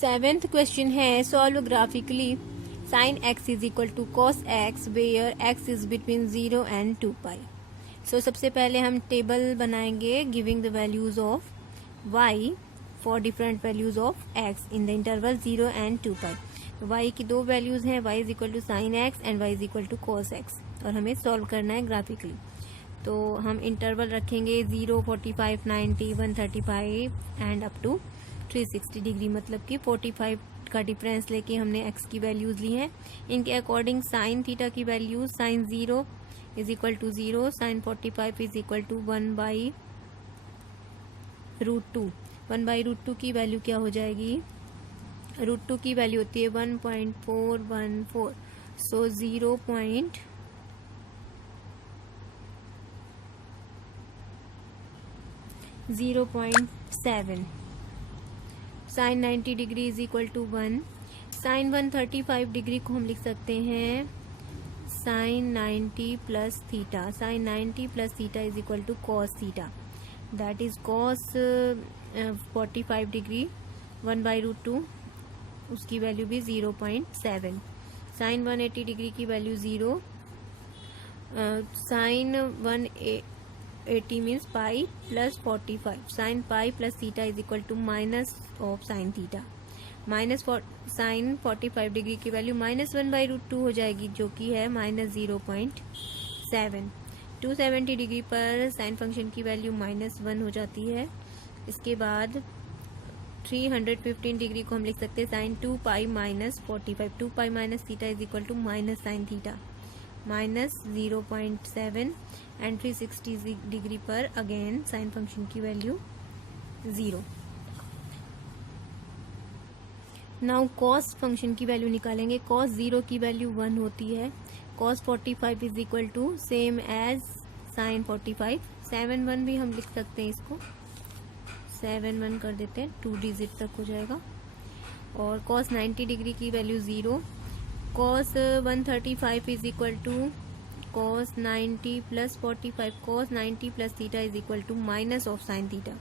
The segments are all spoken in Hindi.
सेवेंथ क्वेश्चन है solve graphically sin x is equal to cos x where x is between 0 and 2 pi. So सबसे पहले हम टेबल बनाएंगे giving the values of y for different values of x in the interval 0 and 2 pi. y की दो वैल्यूज हैं, y is equal to sine x and y is equal to cos x, और हमें सॉल्व करना है ग्राफिकली। तो हम इंटरवल रखेंगे 0, 45, 90, 135 एंड अप टू 360 डिग्री, मतलब कि 45 का डिफरेंस लेके हमने x की वैल्यूज ली हैं। इनके अकॉर्डिंग साइन थीटा की values sine 0 is equal to 0, sine 45 is equal to 1/√2। 1/√2 की वैल्यू क्या हो जाएगी? √2 की वैल्यू होती है 1.414, so 0.7। Sine 90 degree is equal to 1। Sine 135 degree को हम लिख सकते हैं sine 90 plus theta. Sine 90 plus theta is equal to cos theta, that is cos 45 degree 1/√2, उसकी वैल्यू भी 0.7। साइन 180 डिग्री की value 0। Sine 180 means pi plus 45। Sine pi plus theta is equal to minus of sine theta. Minus sine 45 degree की वैल्यू माइनस 1/√2 हो जाएगी, जो कि है माइनस 0.7। 270 डिग्री पर साइन फंक्शन की वैल्यू -1 हो जाती है। इसके बाद 315 डिग्री को हम लिख सकते हैं sine 2 pi minus 45। 2 pi minus theta is equal to minus sine theta, minus 0.7। And 360 degree पर अगेन साइन फंक्शन की वैल्यू 0। नाउ कॉस फंक्शन की वैल्यू निकालेंगे। कॉस 0 की वैल्यू 1 होती है। Cos 45 is equal to same as sine 45। 7/1 भी हम लिख सकते हैं, इसको 7/1 कर देते हैं, 2 डिजिट तक हो जाएगा। और कॉस 90 डिग्री की value 0। Cos 135 is equal to cos 90 plus 45। cos 90 plus theta is equal to minus of sine theta,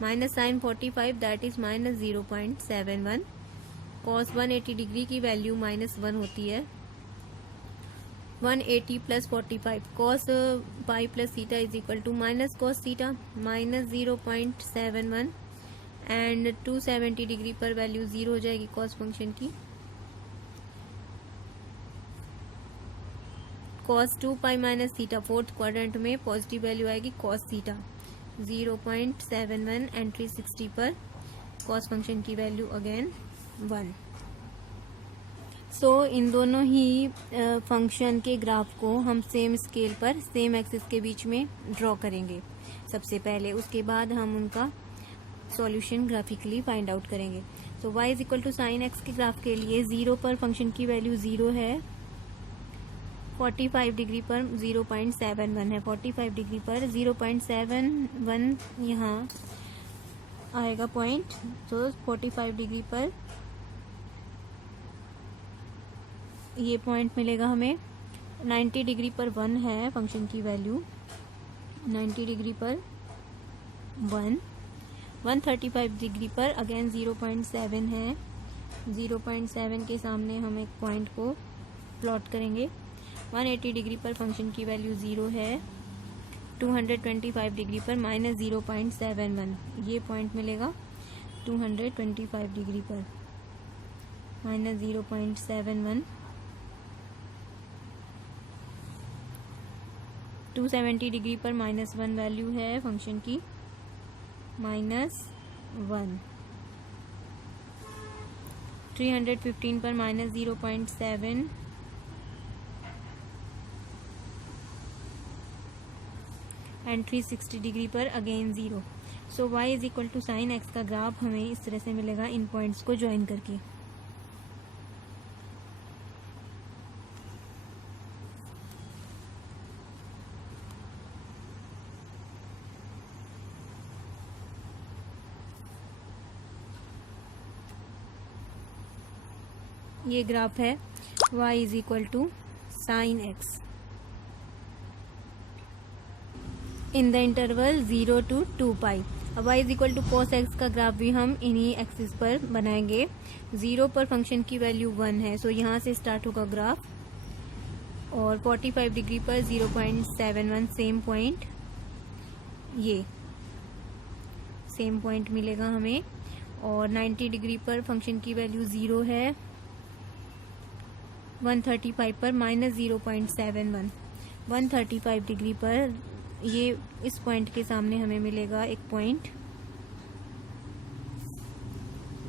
minus sine 45, that is minus 0.71। cos 180 degree की वैल्यू -1 होती है। 180 plus 45 cos pi plus theta is equal to minus cos theta, minus 0.71। And 270 degree पर वैल्यू 0 हो जाएगी cos फंक्शन की। cos 2 pi minus theta, fourth quadrant में पॉजिटिव वैल्यू आएगी cos थीटा 0.71। एंड 360 पर cos फंक्शन की वैल्यू अगेन 1। सो इन दोनों ही फंक्शन के ग्राफ को हम सेम स्केल पर सेम एक्सिस के बीच में ड्रॉ करेंगे सबसे पहले, उसके बाद हम उनका सॉल्यूशन ग्राफिकली फाइंड आउट करेंगे। तो y is equal to sine X के ग्राफ के लिए 0 पर फंक्शन की वैल्यू 0 है। 45 डिग्री पर 0.71 है। 45 डिग्री पर 0.71 यहाँ आएगा पॉइंट। तो 45 डिग्री पर ये पॉइंट मिलेगा हमें। 90 डिग्री पर 1 है फंक्शन की वैल्यू, 90 डिग्री पर 1। 135 डिग्री पर अगेन 0.7 है। 0.7 के सामने हम एक पॉइंट को प्लॉट करेंगे। 180 डिग्री पर फंक्शन की वैल्यू 0 है। 225 डिग्री पर माइनस 0.71 ये पॉइंट मिलेगा। 225 डिग्री पर माइनस 0.71। 270 डिग्री पर -1 वैल्यू है फंक्शन की, -1। 315 पर -0.7। एंड 360 डिग्री पर again 0। So y is equal to sine x का ग्राफ हमें इस तरह से मिलेगा इन पॉइंट्स को ज्वाइन करके। ये ग्राफ है y is equal to sine X in the interval 0 to 2 pi. अब y is equal to cos x का ग्राफ भी हम इन्हीं एक्सिस पर बनाएंगे। 0 पर फंक्शन की वैल्यू 1 है, सो यहाँ से स्टार्ट होगा ग्राफ, और 45 डिग्री पर 0.71 सेम पॉइंट, ये सेम पॉइंट मिलेगा हमें। और 90 डिग्री पर फंक्शन की वैल्यू 0 है, 135 पर माइनस 0.71, 135 डिग्री पर ये इस पॉइंट के सामने हमें मिलेगा एक पॉइंट,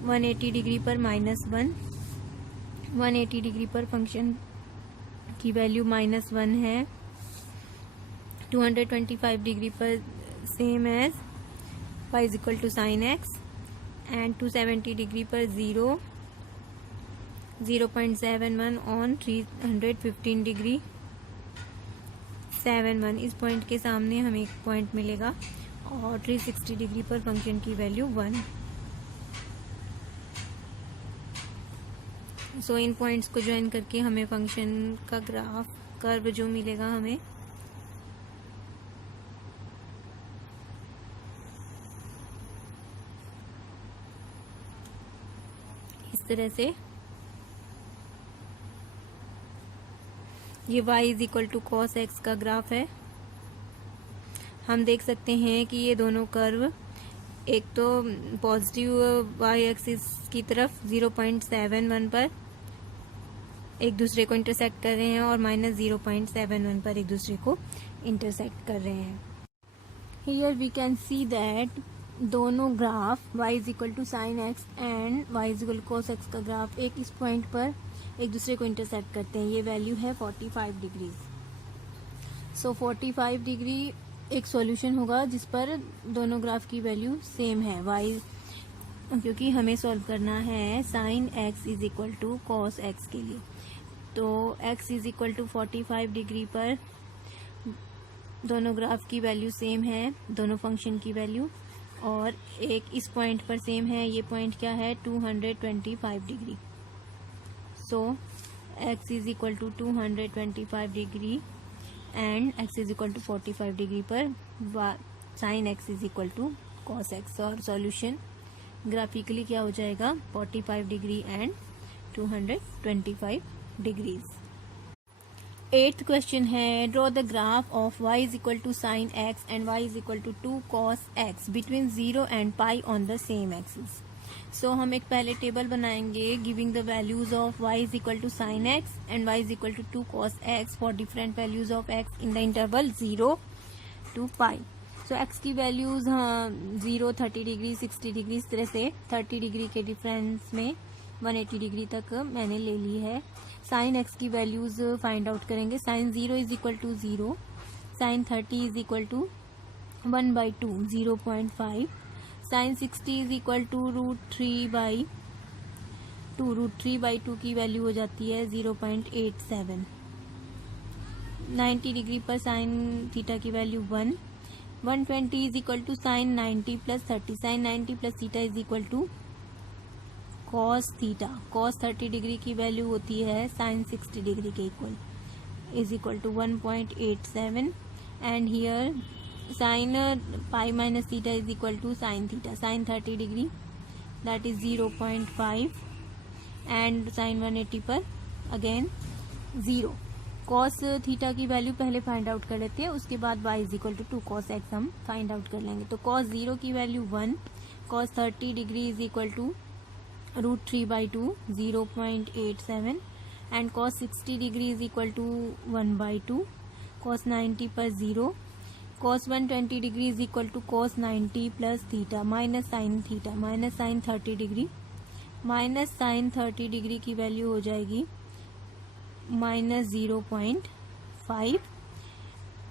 180 डिग्री पर -1, 180 डिग्री पर फंक्शन की वैल्यू -1 है, 225 डिग्री पर same as y is equal to sine X, and 270 degree पर 0.71 ऑन 315 डिग्री 71, इस पॉइंट के सामने हमें एक पॉइंट मिलेगा, और 360 डिग्री पर फंक्शन की वैल्यू 1। सो इन पॉइंट्स को ज्वाइन करके हमें फंक्शन का ग्राफ कर्व जो मिलेगा हमें इस तरह से, ये y is equal to cos x का ग्राफ है। हम देख सकते हैं कि ये दोनों कर्व एक तो पॉजिटिव y एक्सिस की तरफ 0.71 पर एक दूसरे को इंटरसेक्ट कर रहे हैं, और -0.71 पर एक दूसरे को इंटरसेक्ट कर रहे हैं। Here we can see that दोनों graph y is equal to sine X and y is equal to cos x का ग्राफ एक इस पॉइंट पर एक दूसरे को इंटरसेक्ट करते हैं। ये वैल्यू है 45 डिग्री। सो 45 डिग्री एक सॉल्यूशन होगा जिस पर दोनों ग्राफ की वैल्यू सेम है, y, क्योंकि हमें सॉल्व करना है sine x is equal to cos x के लिए। तो x is equal to 45 degree पर दोनों ग्राफ की वैल्यू सेम है, दोनों फंक्शन की वैल्यू, और एक इस पॉइंट पर सेम है। ये पॉइंट क्या है, 225 degree. So x is equal to 225 degree and x is equal to 45 degree पर sine x is equal to cos x, और सॉल्यूशन ग्राफिकली क्या हो जाएगा, 45 degree and 225 degrees. 8th question है, draw the graph of y is equal to sine x and y is equal to 2 cos x between 0 and pi on the same axis. So हम एक पहले टेबल बनाएंगे giving the values of y is equal to sine x and y is equal to 2 cos x for different values of x in the interval 0 to pi. So x की वैल्यूज 0, 30 डिग्री, 60 डिग्री, इस तरह से 30 डिग्री के डिफरेंस में 180 डिग्री तक मैंने ले ली है। साइन x की वैल्यूज फाइंड आउट करेंगे। Sine 0 is equal to 0, sine 30 is equal to 1/2 0.5, sine 60 is equal to √3/2, √3/2 की वैल्यू हो जाती है 0.87। 90 डिग्री पर साइन थीटा की value 1, 120 is equal to sine 90 plus 30, sine 90 plus theta is equal to cos theta, cos 30 degree की वैल्यू होती है साइन 60 डिग्री के equal, is equal to 1.87, and here sine pi minus theta is equal to sine theta, sine 30 degree that is 0.5, and sine 180 पर अगेन 0। कॉस थीटा की वैल्यू पहले फाइंड आउट कर लेते हैं, उसके बाद y is equal to 2 cos x हम फाइंड आउट कर लेंगे। तो कॉस 0 की value 1, cos 30 degree is equal to √3/2 0.87, and cos 60 degree is equal to 1/2, cos 90 पर 0, cos 120 degree is equal to cos 90 plus theta minus sine theta, minus sine 30 degree, minus sine 30 degree की वैल्यू हो जाएगी -0.5,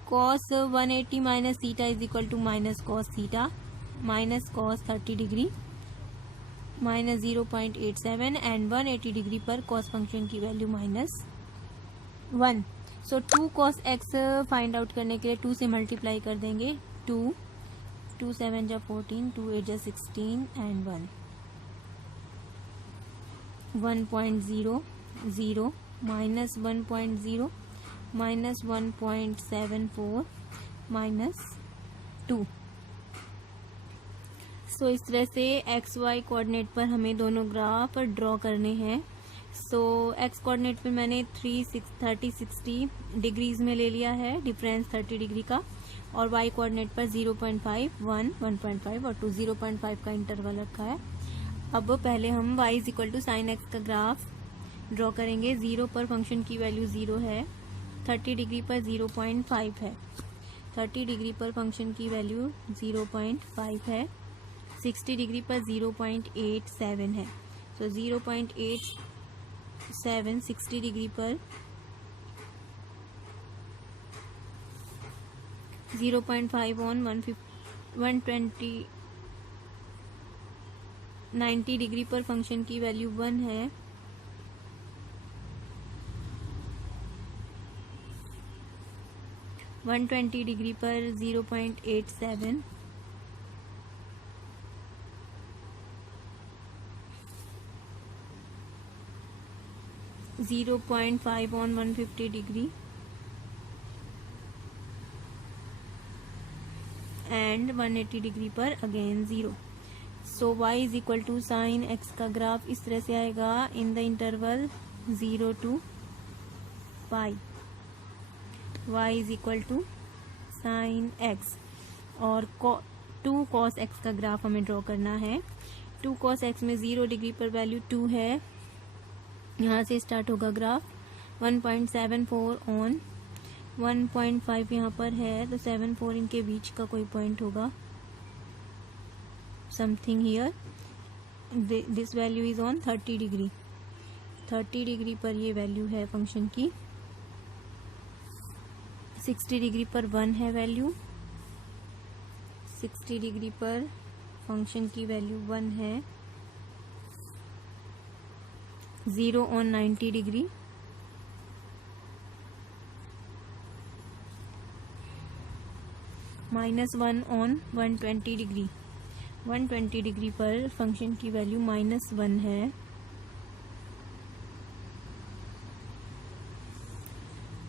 cos 180 minus theta is equal to minus cos theta, minus cos 30 degree minus 0.87, and 180 degree पर कॉस फंक्शन की value -1। So 2 cos x find out करने के लिए 2 से मल्टीप्लाई कर देंगे, 2 7 जा 14, 2 8 जा 16, एंड 1.00 माइनस 1.0 माइनस 1.74 माइनस 2, सो इस तरह से एक्स वाई कोऑर्डिनेट पर हमें दोनों ग्राफ ड्रॉ करने हैं। सो एक्स कोऑर्डिनेट पे मैंने 30-60 डिग्रीज में ले लिया है, डिफरेंस 30 डिग्री का, और वाई कोऑर्डिनेट पर 0.5, 1, 1.5 और 2, 0.5 का इंटरवल रखा है। अब पहले हम y is equal to sine x का ग्राफ ड्रॉ करेंगे। 0 पर फंक्शन की वैल्यू 0 है, 30 डिग्री पर 0.5 है, 30 डिग्री पर फंक्शन की वैल्यू 0.5 है, 60 डिग्री पर 0.87 है। तो 0.87 60 डिग्री पर 0.5 ऑन 120 90 डिग्री पर फंक्शन की वैल्यू 1 है, 120 डिग्री पर 0.87, 0.5 ऑन 150 डिग्री एंड 180 डिग्री पर again 0। So y is equal to sine x का ग्राफ इस तरह से आएगा in the interval 0 to pi. y is equal to sine x और 2 cos x का ग्राफ हमें ड्रॉ करना है। 2 cos x में 0 डिग्री पर वैल्यू 2 है, यहाँ से स्टार्ट होगा ग्राफ। 1.74 ऑन 1.5 यहाँ पर है, तो 7-4 इनके बीच का कोई पॉइंट होगा, something here. This value is on 30 degree, 30 degree पर ये वैल्यू है फंक्शन की। 60 डिग्री पर 1 है वैल्यू, 60 डिग्री पर फंक्शन की वैल्यू 1 है। 0 on 90 degree, -1 on 120 degree. 120 degree पर फंक्शन की वैल्यू -1 है,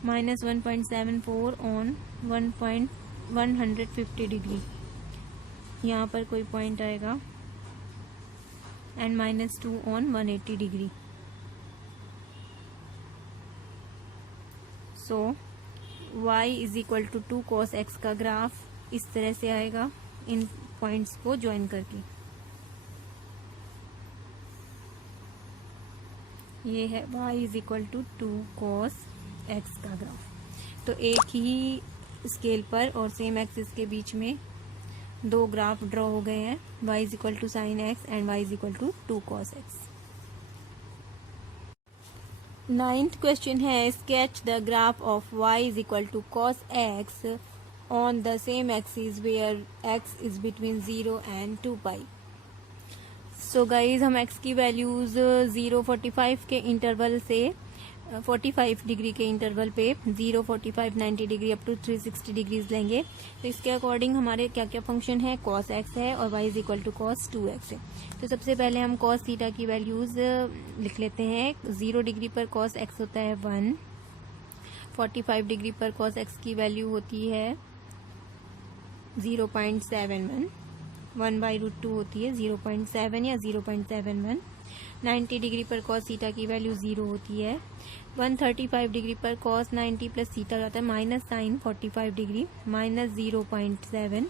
-1.74 ऑन 150 डिग्री, यहाँ पर कोई पॉइंट आएगा, and -2 on 180 degree. So y is equal to 2 cos x का ग्राफ इस तरह से आएगा इन पॉइंट्स को ज्वाइन करके। ये है y is equal to 2 cos x का ग्राफ। तो एक ही स्केल पर और सेम एक्सिस के बीच में दो ग्राफ ड्रॉ हो गए हैं, y is equal to sine x and y is equal to 2 cos x। 9th question है sketch the graph of y is equal to cos x on the same axis where x is between 0 and 2 pi। So guys, हम x की वैल्यूज 0-45 के इंटरवल से 45 डिग्री के इंटरवल पे 0, 45, 90 डिग्री अप टू 360 डिग्रीज लेंगे। तो इसके अकॉर्डिंग हमारे क्या क्या फंक्शन है, cos x है और y is equal to cos 2x है। तो सबसे पहले हम cos थीटा की वैल्यूज लिख लेते हैं। 0 डिग्री पर cos x होता है 1, 45 डिग्री पर cos x की वैल्यू होती है 0.71, 1/√2 होती है 0.7 या 0.71। 90 डिग्री पर cos थीटा की वैल्यू 0 होती है। 135 डिग्री पर cos 90 प्लस थीटा हो जाता है माइनस साइन 45 डिग्री -0.7।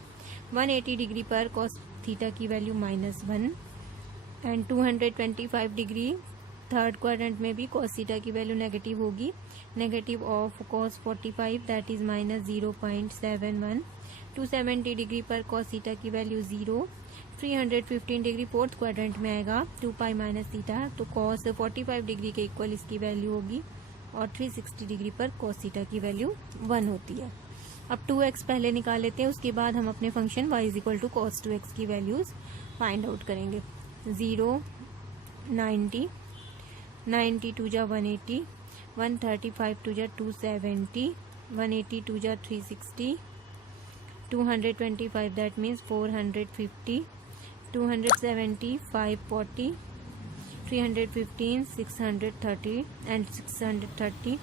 180 डिग्री पर cos थीटा की value -1 and 225 degree third quadrant में भी cos थीटा की वैल्यू नेगेटिव होगी, negative of cos 45 that is -0.71। 270 degree पर cos थीटा की वैल्यू 0। 315 डिग्री फोर्थ क्वाड्रेंट में आएगा 2 पाई माइनस थीटा, तो cos 45 डिग्री के इक्वल इसकी वैल्यू होगी, और 360 डिग्री पर cos थीटा की वैल्यू 1 होती है। अब 2x पहले निकाल लेते हैं, उसके बाद हम अपने function y is equal to cos 2x की वैल्यूज फाइंड आउट करेंगे। 0, 90, 90 2 जा 180, 135 2 जा 270, 180 2 जा 360, 225 that means 450, 270 540, 315 630 and 630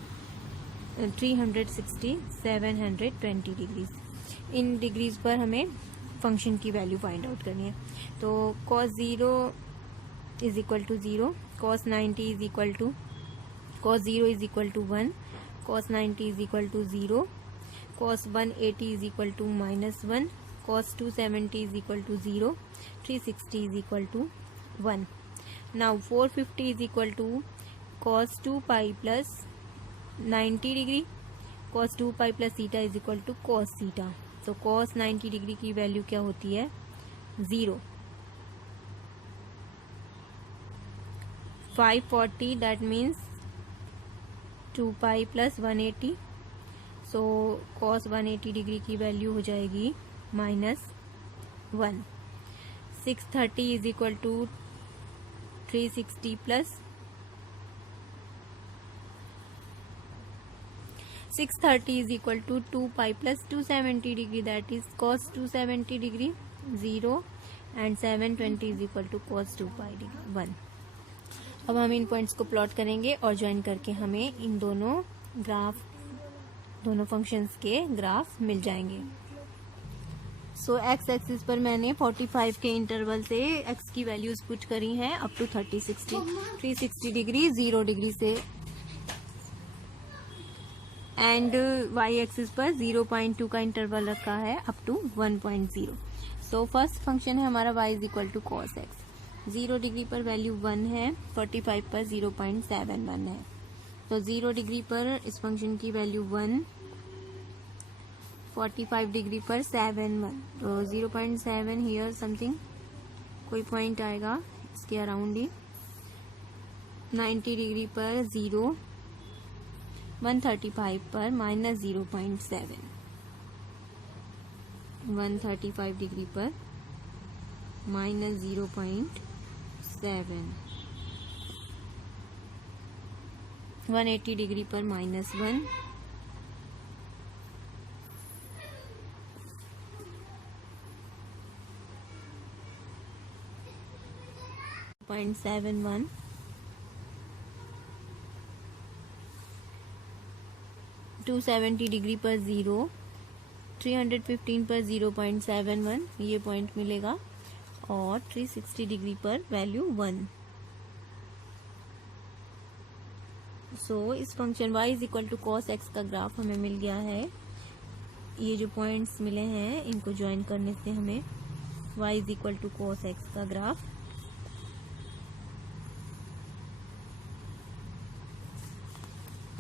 360 720 degrees. In degrees पर हमें फंक्शन की वैल्यू फाइंड आउट करनी है। तो cos 0 is equal to 0, cos 90 is equal to cos 0 is equal to 1, cos 90 is equal to 0, cos 180 is equal to -1, cos 270 is equal to 0, 360 is equal to 1. Now 450 is equal to cos 2 pi plus 90 degree, cos 2 pi plus theta is equal to cos theta. तो cos 90 डिग्री की वैल्यू क्या होती है? 0. 540 that means 2 pi plus 180. So cos 180 degree की वैल्यू हो जाएगी -1. 630 is equal to 360 plus 630 is equal to 2 pi plus 270 degree, that is cos 270 degree 0 and 720 is equal to cos 2 pi degree 1. अब हम इन पॉइंट्स को प्लॉट करेंगे और ज्वाइन करके हमें इन दोनों फंक्शंस के ग्राफ मिल जाएंगे। सो एक्स एक्सिस पर मैंने 45 के इंटरवल से एक्स की वैल्यूज पुट करी हैं अप टू 360 डिग्री 0 डिग्री से, एंड वाई एक्सिस पर 0.2 का इंटरवल रखा है up to 1.0। So first function है हमारा y is equal to cos x. 0 degree पर वैल्यू 1 है, 45 पर 0.71 है। तो 0 डिग्री पर इस फंक्शन की वैल्यू 1, 45 डिग्री पर 7.1, तो 0.7 हियर समथिंग कोई पॉइंट आएगा इसके अराउंड ही। 90 डिग्री पर 0, 135 पर -0.7, 135 डिग्री पर -0.7, 180 डिग्री पर -1, 0.71, 270 डिग्री पर 0, 315 पर 0.71 ये पॉइंट मिलेगा, और 360 डिग्री पर वैल्यू 1। सो इस function y is equal to cos x का ग्राफ हमें मिल गया है। ये जो पॉइंट्स मिले हैं इनको ज्वाइन करने से हमें y is equal to cos x का ग्राफ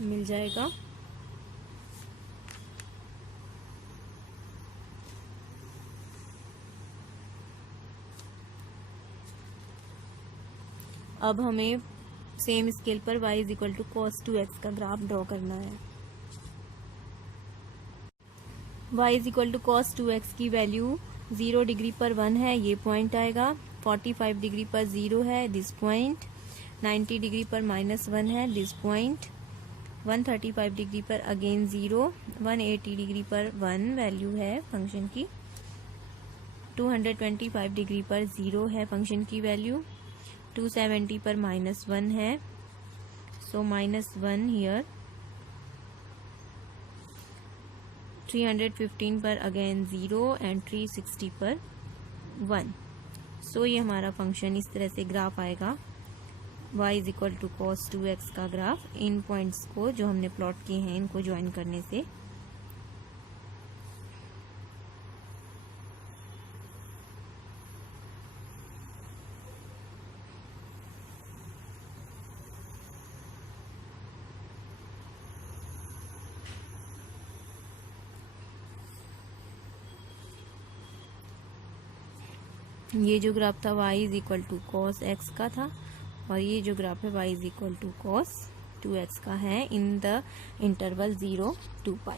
मिल जाएगा। अब हमें सेम स्केल पर y is equal to cos 2x का ग्राफ ड्रॉ करना है। y is equal to cos 2x की वैल्यू 0 डिग्री पर 1 है, ये पॉइंट आएगा। 45 डिग्री पर 0 है, दिस पॉइंट। 90 डिग्री पर -1 है, दिस पॉइंट। 135 डिग्री पर अगेन 0, 180 डिग्री पर 1 वैल्यू है फंक्शन की। 225 डिग्री पर 0 है फंक्शन की वैल्यू। 270 पर -1 है, सो -1 हियर। 315 पर अगेन 0 एंड 360 पर 1। सो ये हमारा फंक्शन इस तरह से ग्राफ आएगा, y is equal to cos 2x का ग्राफ। इन पॉइंट्स को जो हमने प्लॉट किए हैं इनको ज्वाइन करने से ये जो ग्राफ था y is equal to cos x का था, और ये जो ग्राफ है y is equal to cos 2x का है इन द इंटरवल 0 to π।